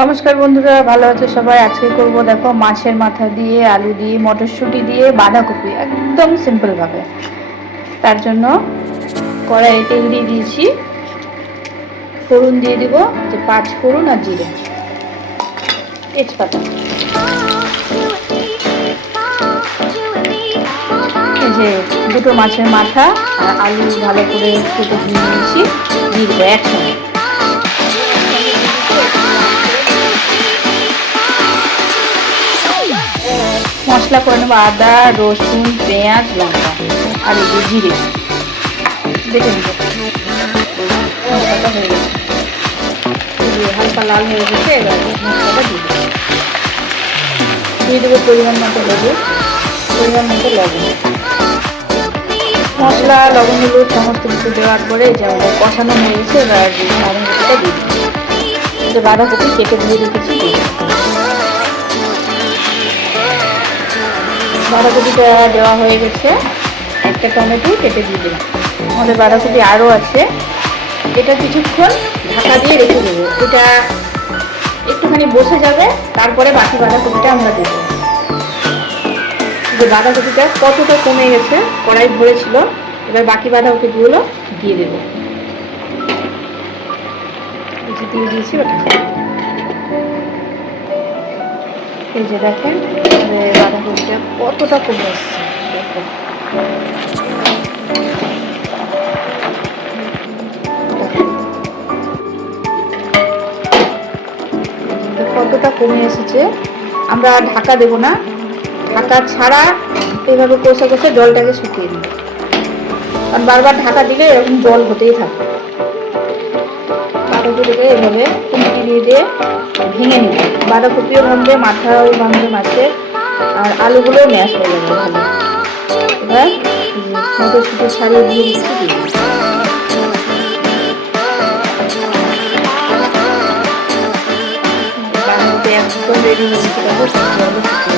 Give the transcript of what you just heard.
নমস্কার বন্ধুরা, ভালো আছে সবাই। আজকে করব দেখো মাছের মাথা দিয়ে আলু দিয়ে মটরশুঁটি দিয়ে বাঁধাকপি, একদম সিম্পল ভাবে। তার জন্য কড়াইয়ে তেল দিয়ে দিয়েছি, ফোড়ন দিয়ে দিব যে 5 ফোড়ন আর জিরে, তেজপাতা। এই যে দুটো মাছের মাথা আর আলু ভালো করে কেটে ধুয়ে নিয়েছি, দিয়ে দেবো একসঙ্গে। মশলা করে নেবো আদা, রসুন, পেঁয়াজ, লঙ্কা আর এই যে জিরে বেটে নেবো। মশলাটা হয়ে গেছে, হালকা লাল হয়ে গেছে। এবার মশলাটা দিয়ে দেবো পরিমাণ মতো হলুদ, পরিমাণ মতো লবণ। মশলা, লবণ, হলুদ সমস্ত কিছু দেওয়ার পরে যে আমাদের কষানো হয়ে গেছে, এবার বাঁধাকপিটা দিয়ে দিচ্ছি। যে বাঁধাকপি কেটে ধুয়ে রেখেছি, বাঁধাকপিটা দেওয়া হয়ে গেছে। একটা টমেটো কেটে দিয়ে দিলাম। আমাদের বাঁধাকপি আরও আছে, এটা কিছুক্ষণ ঢাকা দিয়ে রেখে দেবো। এটা একটুখানি বসে যাবে, তারপরে বাকি বাঁধাকপিটা আমরা দেবো। যে বাঁধাকপিটা কতটা কমে গেছে, কড়াই ভরেছিল। এবার বাকি বাঁধাকপিগুলো দিয়ে দেবো। দিয়ে দিয়েছি ওটা। এই যে দেখেন বাঁধাকপিটা কতটা কমে এসছে, দেখো। কতটা কমে এসেছে। আমরা ঢাকা দেব না, ঢাকা ছাড়া এইভাবে কষে কষে জলটাকে শুকিয়ে দিই, কারণ বারবার ঢাকা দিলে এরকম জল হতেই থাকে। বাঁধাকপিটাকে এভাবে খুন্তি দিয়ে ভেঙে নিব। বাঁধাকপিও ভাঙবে, মাথাও ভাঙবে মাছের, আর আলুগুলোও ম্যাশ হয়ে যাবে ভালো। এবার মটরশুঁটি ছাড়িয়ে দিয়ে দিচ্ছি। একদম রেডি হয়ে গেছে।